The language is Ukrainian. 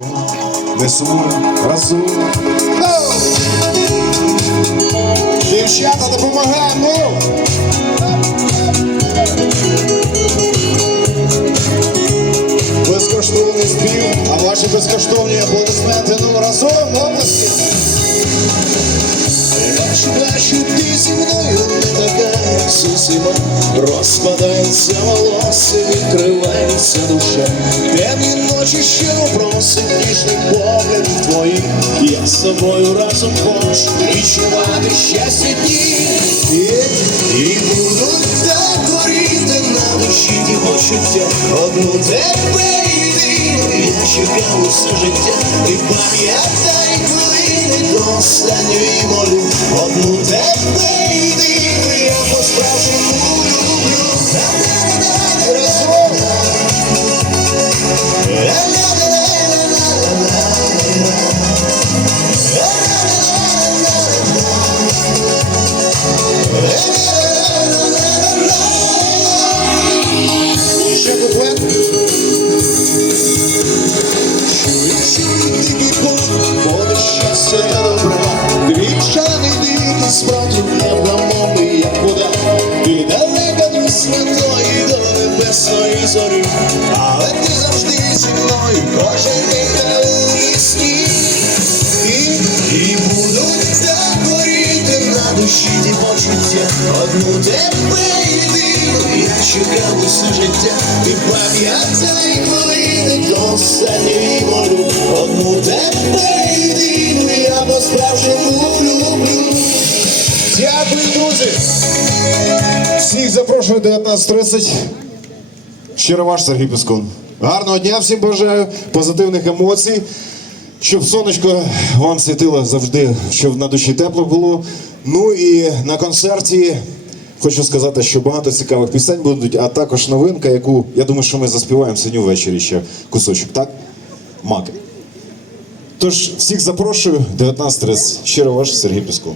Не сумуй. Дівчата, допомагаємо! Безкоштовний спів, а ваші безкоштовні аплодисменти ну разом області. Бачу, бачу, ти зі мною не така, як з Розпадається волосся, відкривається душа Ночі ще просить ніжних поглядів твоїх. Я з тобою разом хочу відчувати щастя дні І, будуть так горіти на душі ті почуття. Одну тебе єдину я чекав усе життя. І пам'ятай хвилини до останньої молю. Одну тебе єдину я по-справжньому люблю. На-на-на-на, Ще куплет. Буде щастя добра Грішаний дикий вода. Ти далека до святої, до небесної зорі. Завжди зі мною кожен день у вісні І, будуть так на душі ті Одну тебе я чекав життя І пам'ятай хвилини до останньої молю Одну я по-справжньому люблю Дякую, друзі! Всіх запрошую 19.30. Щиро ваш Сергій Пескун. Гарного дня всім бажаю, позитивних емоцій, щоб сонечко вам світило завжди, щоб на душі тепло було. Ну і на концерті хочу сказати, що багато цікавих пісень будуть, а також новинка, яку я думаю, що ми заспіваємо сьогодні ввечері ще кусочок, так? Маки. Тож всіх запрошую 19.30. Щиро ваш Сергій Пескун.